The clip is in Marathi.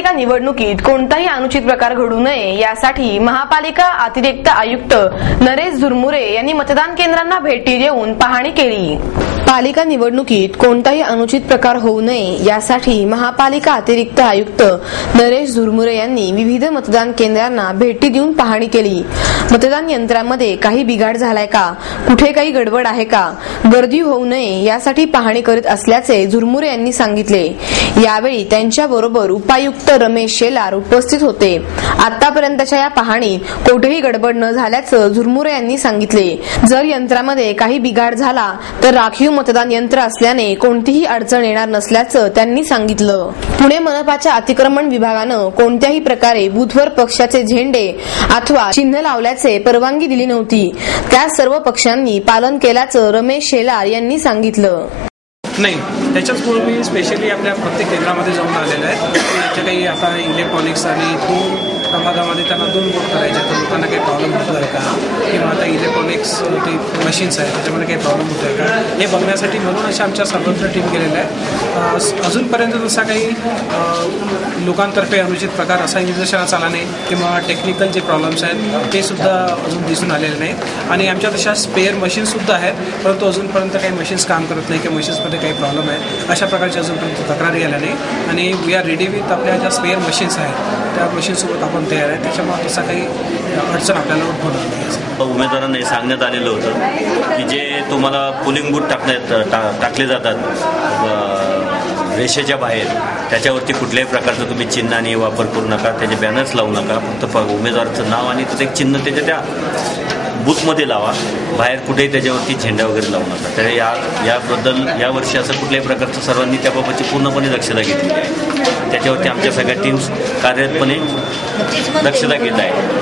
महापालिका निवडणुकीत कोणताही अनुचित प्रकार घडू नये यासाठी महापालिका अतिरिक्त आयुक्त नरेश झुरमुरे यांनी मतदान केंद्रांना भेटी देऊन पाहणी केली। पालिका निवडणुकीत कोणताही अनुचित प्रकार होऊ नये यासाठी महापालिका अतिरिक्त आयुक्त नरेश झुरमुरे यांनी विविध मतदान केंद्रांना भेटी देऊन पाहणी केली। मतदान यंत्रामध्ये काही बिघाड झालाय का, कुठे काही गडबड आहे का, गर्दी होऊ नये यासाठी पाहणी करीत असल्याचे झुरमुरे यांनी सांगितले। यावेळी त्यांच्या बरोबर उपायुक्त रमेश शेलार उपस्थित होते। आतापर्यंतच्या या पाहणीत कोठेही गडबड न झाल्याचं झुरमुरे यांनी सांगितले। जर यंत्रामध्ये काही बिघाड झाला तर राखीव मतदान यंत्र असल्याने कोणतीही अडचण येणार नसल्याचं त्यांनी सांगितलं। पुणे मनपाच्या अतिक्रमण विभागानं कोणत्याही प्रकारे बूथवर पक्षाचे झेंडे अथवा चिन्ह लावल्याचे परवानगी दिली नव्हती, त्या सर्व पक्षांनी पालन केल्याचं रमेश शेलार यांनी सांगितलं। नाही, त्याच्याचमुळे मी स्पेशली आपल्या प्रत्येक केंद्रामध्ये जाऊन आलेलो आहे। जे काही आता इलेक्ट्रॉनिक्स आणि दोन प्रभागामध्ये त्यांना 2 बोट करायचे, तर लोकांना काही प्रॉब्लेम होतो आहे का, किंवा आता इलेक्ट्रॉनिक्स ते मशीन्स आहेत त्याच्यामध्ये काही प्रॉब्लेम होतो आहे का हे बघण्यासाठी म्हणून अशा आमच्या सर्वत्र टीम केलेल्या आहे। अजूनपर्यंत जसा काही लोकांतर्फे अनुचित प्रकार असा निदर्शनास आला नाही, किंवा टेक्निकल जे प्रॉब्लेम्स आहेत ते सुद्धा अजून दिसून आलेले नाहीत। आणि आमच्या तशा स्पेअर मशीन्ससुद्धा आहेत, परंतु अजूनपर्यंत काही मशीन्स काम करत नाही किंवा मशीन्समध्ये काही प्रॉब्लेम आहे अशा प्रकारच्या अजूनपर्यंत तक्रारी आल्या नाही। आणि वी आर रेडी विथ आपल्या ज्या स्पेअर मशीन्स आहेत त्या मशीन्ससोबत आपण तयार आहे, त्याच्यामुळे तसा काही अडचण आपल्याला उद्भवणार नाही। उमेदवारांना हे सांगण्यात आलेलं होतं की जे तुम्हाला पोलिंग बूथ टाकले जातात रेषेच्या बाहेर, त्याच्यावरती कुठल्याही प्रकारचं तुम्ही चिन्हाने वापर करू नका, त्याचे बॅनर्स लावू नका, फक्त उमेदवाराचं नाव आणि त्याचं एक चिन्ह त्याच्या त्या बूथमध्ये लावा, बाहेर कुठेही त्याच्यावरती झेंडा वगैरे लावू नका। तर याबद्दल यावर्षी असं कुठल्याही प्रकारचं सर्वांनी त्याबाबतची पूर्णपणे दक्षता घेतली आहे। त्याच्यावरती आमच्या सगळ्या टीम्स कार्यरतपणे दक्षता घेत आहे।